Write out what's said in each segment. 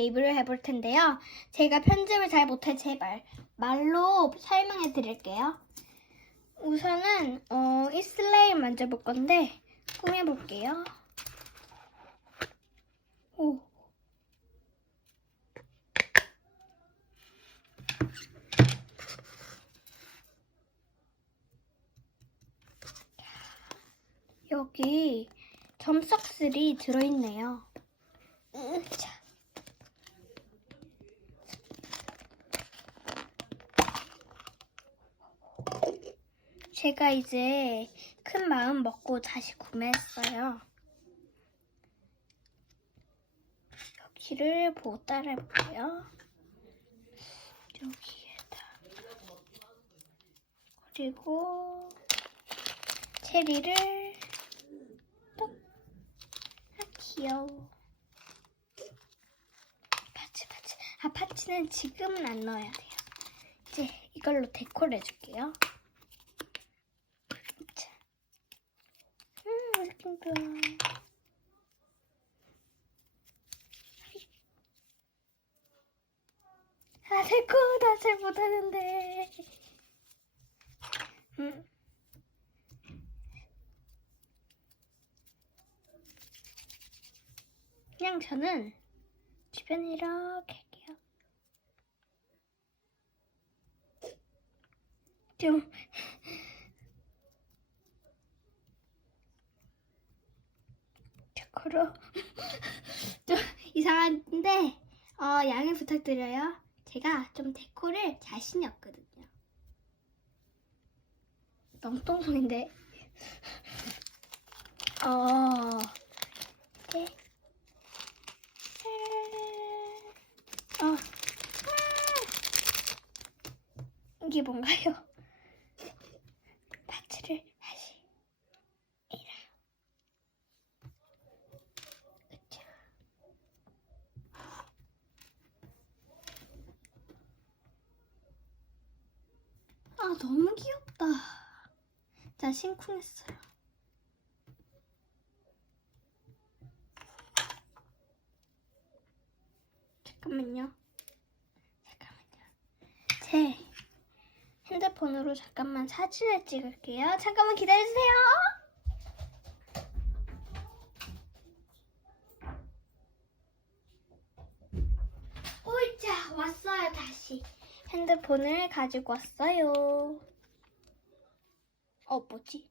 리뷰를 해볼 텐데요. 제가 편집을 잘 못해 제발 말로 설명해 드릴게요. 우선은 어, 이 슬라임 만져볼 건데 꾸며볼게요. 오. 여기 점석슬이 들어있네요. 으, 자. 제가 이제 큰 마음 먹고 다시 구매했어요. 여기를 보고 따라해볼게요. 여기에다. 그리고 체리를 똑. 아, 귀여워. 파츠, 파츠. 아, 파츠는 지금은 안 넣어야 돼요. 이제 이걸로 데코를 해줄게요. 자. 좋아. 아, 나잘 못하는데. 음. 그냥 저는 주변에 이렇게 할게요. 좀 자꾸로 좀 이상한데 어, 양해 부탁드려요. 제가 좀 데코를 자신이 없거든요. 너무 똥손인데. 어, 이렇게 어. 아! 이게 뭔가요? 파츠를 다시 이라. 그쵸. 아 너무 귀엽다. 자 심쿵했어요. 잠깐만요. 잠깐만요. 제 핸드폰으로 잠깐만 사진을 찍을게요. 잠깐만 기다려주세요. 오이자 왔어요 다시. 핸드폰을 가지고 왔어요. 어 뭐지?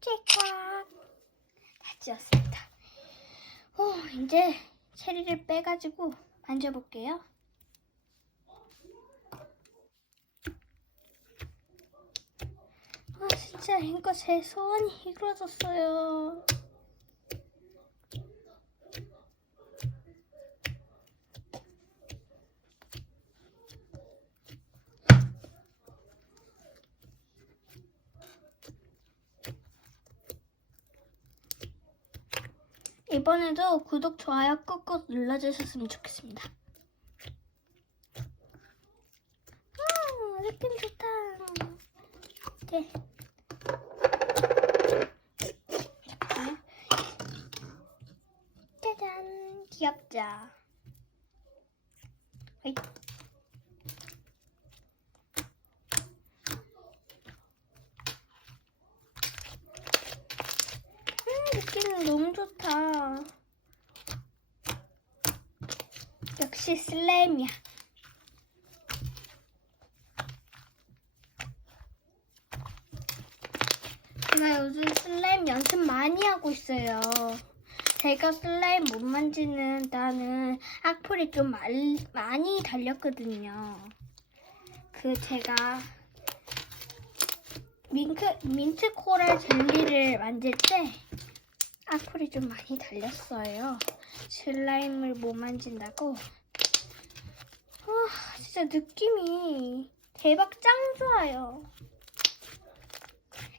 찌꽉 다 지웠습니다. 어, 이제 체리를 빼가지고 만져볼게요. 아, 진짜 이거 제 소원이 이루어졌어요. 이번에도 구독, 좋아요 꾹꾹 눌러주셨으면 좋겠습니다. 아, 느낌 좋다. 네. 짜잔, 귀엽죠? 어이. 음, 느낌 너무 좋다. 역시 슬라임이야. 제가 요즘 슬라임 연습 많이 하고 있어요. 제가 슬라임 못 만지는 나는 악플이 좀 말, 많이 달렸거든요. 그 제가 민트, 민트 코랄 젤리를 만질 때 악플이 좀 많이 달렸어요. 슬라임을 못 만진다고. 아, 진짜 느낌이 대박 짱 좋아요.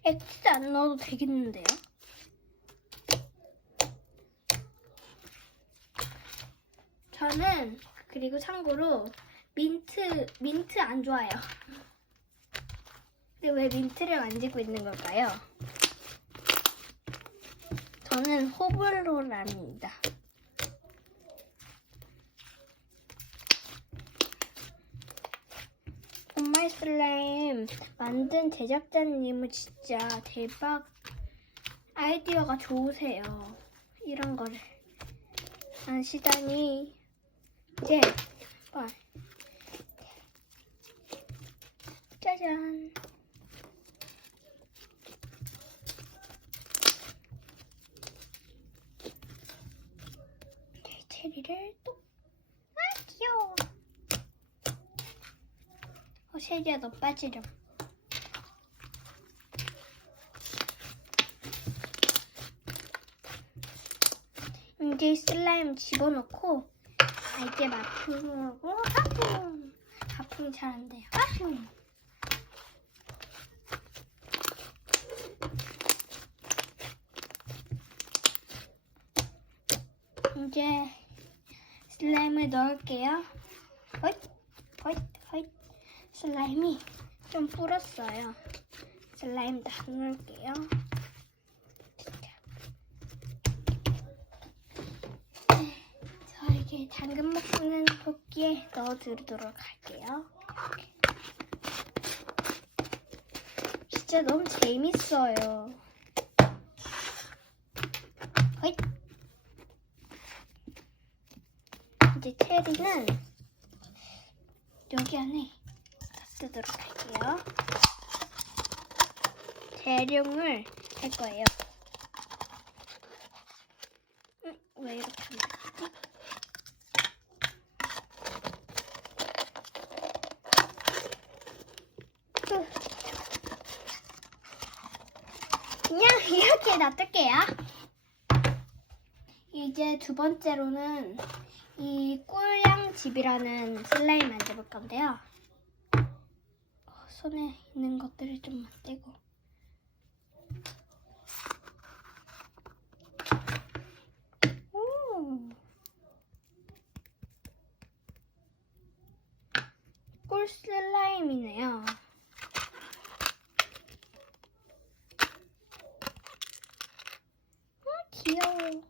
엑스 안 넣어도 되겠는데요? 저는 그리고 참고로 민트 민트 안 좋아해요. 근데 왜 민트를 만지고 있는 걸까요? 저는 호불호랍니다. 엄마의 슬라임 만든 제작자님은 진짜 대박 아이디어가 좋으세요. 이런 거를 아시다니 이제 봐. 짜잔. 체리를 또. 아 귀여워. 어 체리야 너 빠지렴. 이제 슬라임 집어넣고 아, 이제 마품하고 하품. 하품이 잘안 돼요. 하품. 이제 슬라임을 넣을게요. 허잇, 허잇. 슬라임이 좀 불었어요. 슬라임 다 넣을게요. 네, 저 이제 당근 먹는 토끼에 넣어드리도록 할게요. 진짜 너무 재밌어요. 허잇. 이제 체리는 여기 안에 다 쓰도록 할게요. 재룡을 할 거예요. 음, 왜 이렇게? 으. 그냥 이렇게 놔둘게요. 이제 두 번째로는 이 꿀양집이라는 슬라임 만들어볼 건데요. 어, 손에 있는 것들을 좀 떼고. 오. 꿀 슬라임이네요. 아, 귀여워.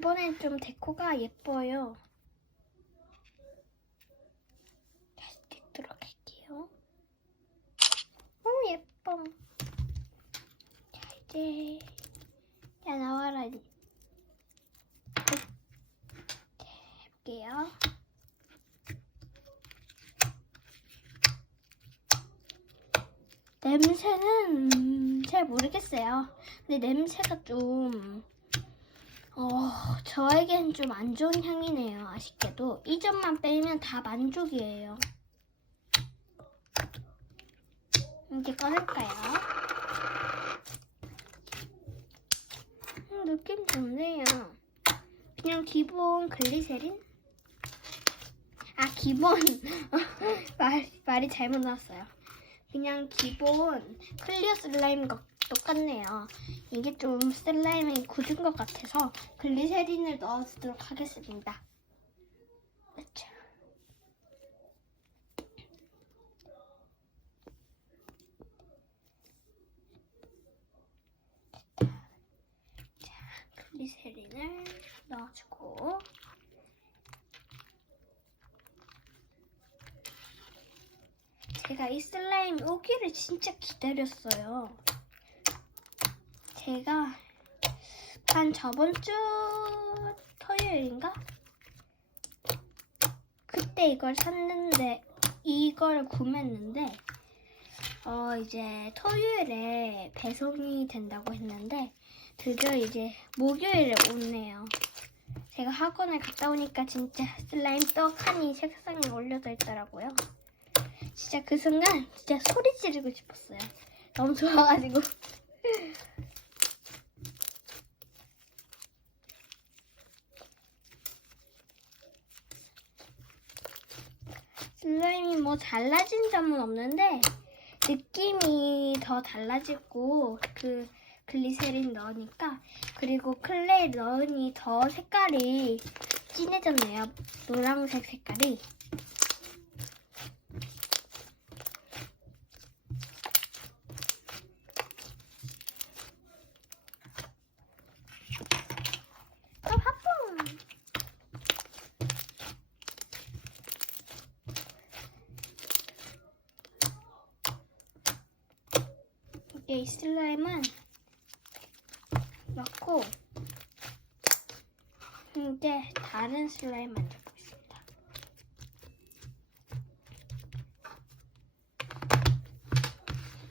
이번엔 좀 데코가 예뻐요. 다시 찍도록 할게요. 오, 예뻐. 자, 이제. 자, 나와라. 자, 해볼게요. 냄새는 음, 잘 모르겠어요. 근데 냄새가 좀 어, 저에겐 좀 안 좋은 향이네요. 아쉽게도 이 점만 빼면 다 만족이에요. 이제 꺼낼까요? 음, 느낌 좋네요. 그냥 기본 글리세린? 아 기본 말 말이 잘못 나왔어요. 그냥 기본 클리어 슬라임 것 똑같네요. 이게 좀 슬라임이 굳은 것 같아서 글리세린을 넣어주도록 하겠습니다. 그쵸. 자, 글리세린을 넣어주고 제가 이 슬라임 오기를 진짜 기다렸어요. 제가 한 저번 주 토요일인가? 그때 이걸 샀는데 이걸 구매했는데 어 이제 토요일에 배송이 된다고 했는데 드디어 이제 목요일에 오네요. 제가 학원에 갔다 오니까 진짜 슬라임 떡하니 책상에 올려져 있더라고요. 진짜 그 순간 진짜 소리 지르고 싶었어요. 너무 좋아가지고. 슬라임이 뭐 달라진 점은 없는데 느낌이 더 달라지고 그 글리세린 넣으니까 그리고 클레이 넣으니 더 색깔이 진해졌네요. 노란색 색깔이. 이 슬라임은 넣고 이제 다른 슬라임 만들어보겠습니다.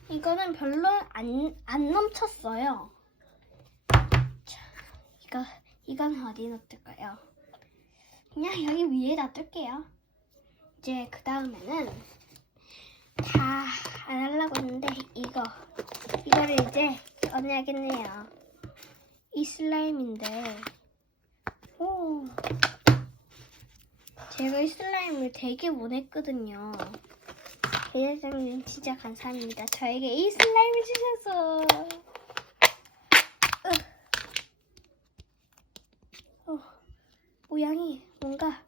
이거는 별로 안, 안 넘쳤어요. 자, 이거, 이건 어디 놔둘까요? 그냥 여기 위에다 둘게요. 이제 그 다음에는 다 안 하려고 했는데 이거 이거를 이제 꺼내야겠네요. 이 슬라임인데 오 제가 이 슬라임을 되게 원했거든요. 대장님 진짜 감사합니다. 저에게 이 슬라임을 주셔서 으. 어, 모양이 뭔가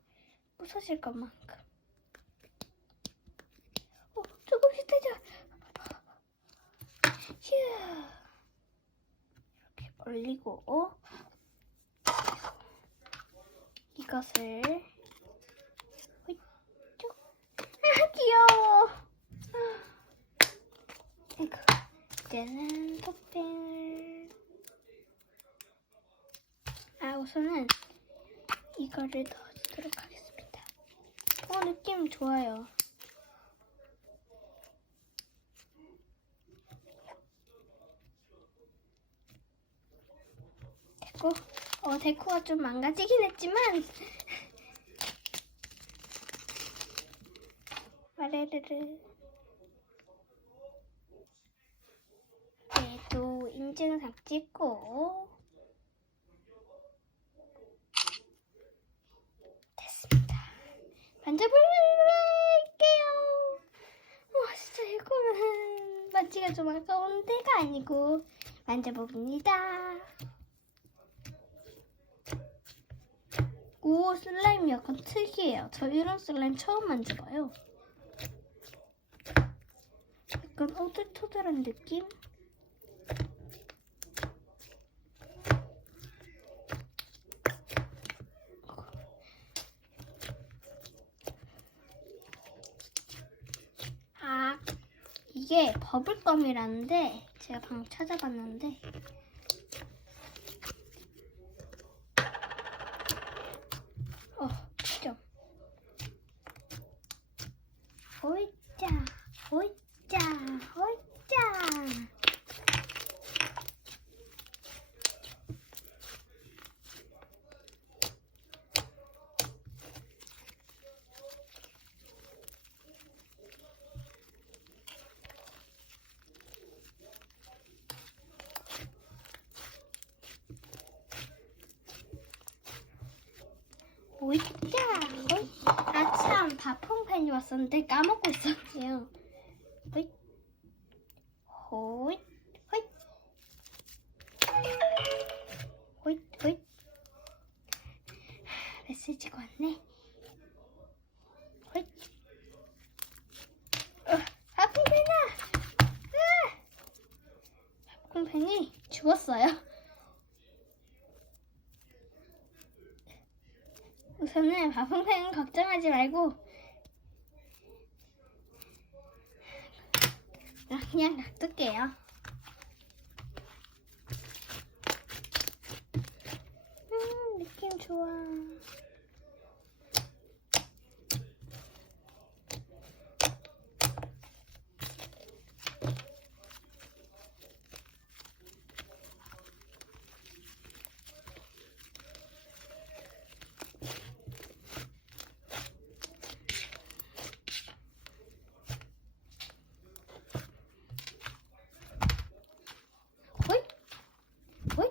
부서질 것만큼 어, 휴. 이렇게 올리고 이것을 쭉 아, 귀여워. 아이고 이제는 토핑을. 아 우선은 이거를 넣어주도록 하겠습니다. 어 느낌 좋아요 됐고 어 데코가 좀 망가지긴 했지만 와레르르 네, 또 인증상 찍고 됐습니다. 만져볼게요. 와 진짜 이거는 만지가 좀 아까운 데가 아니고 만져봅니다. 오 슬라임이 약간 특이해요. 저 이런 슬라임 처음 만져봐요. 약간 오들토들한 느낌? 아, 이게 버블껌이라는데 제가 방금 찾아봤는데 어, 좀. 호이자, 호이자, 호이자. 호이자, 호이. 아참 바풍팬이 왔었는데 까먹고 있었네요. 호이, 호이, 호이, 호이, 호이. 메시지가 왔네. 호이. 어, 바풍팬아. 으아! 바풍팬이 죽었어요. 우선은 바풍팬은 걱정하지 말고 그냥 놔둘게요. 음, 느낌 좋아. 호이, 호이.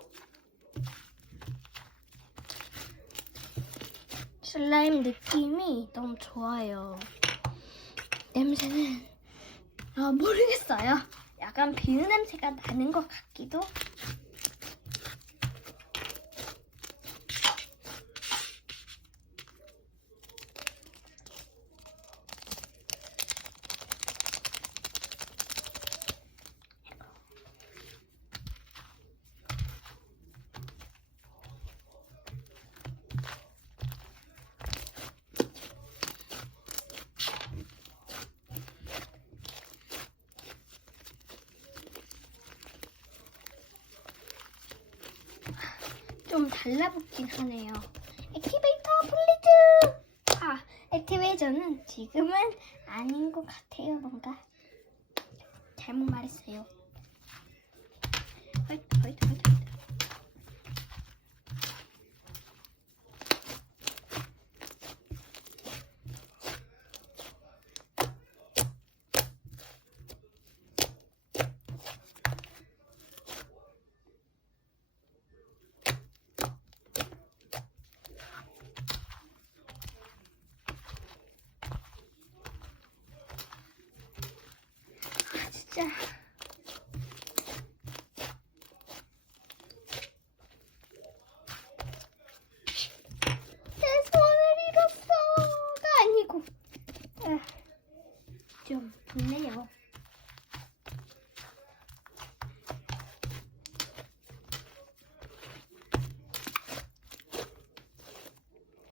슬라임 느낌이 너무 좋아요. 냄새는 아, 모르겠어요. 약간 비누 냄새가 나는 것 같기도. 좀 달라붙긴 하네요. 액티베이터 플리즈! 아, 액티베이터는 지금은 아닌 것 같아요, 뭔가. 잘못 말했어요. 화이트, 화이트, 화이트.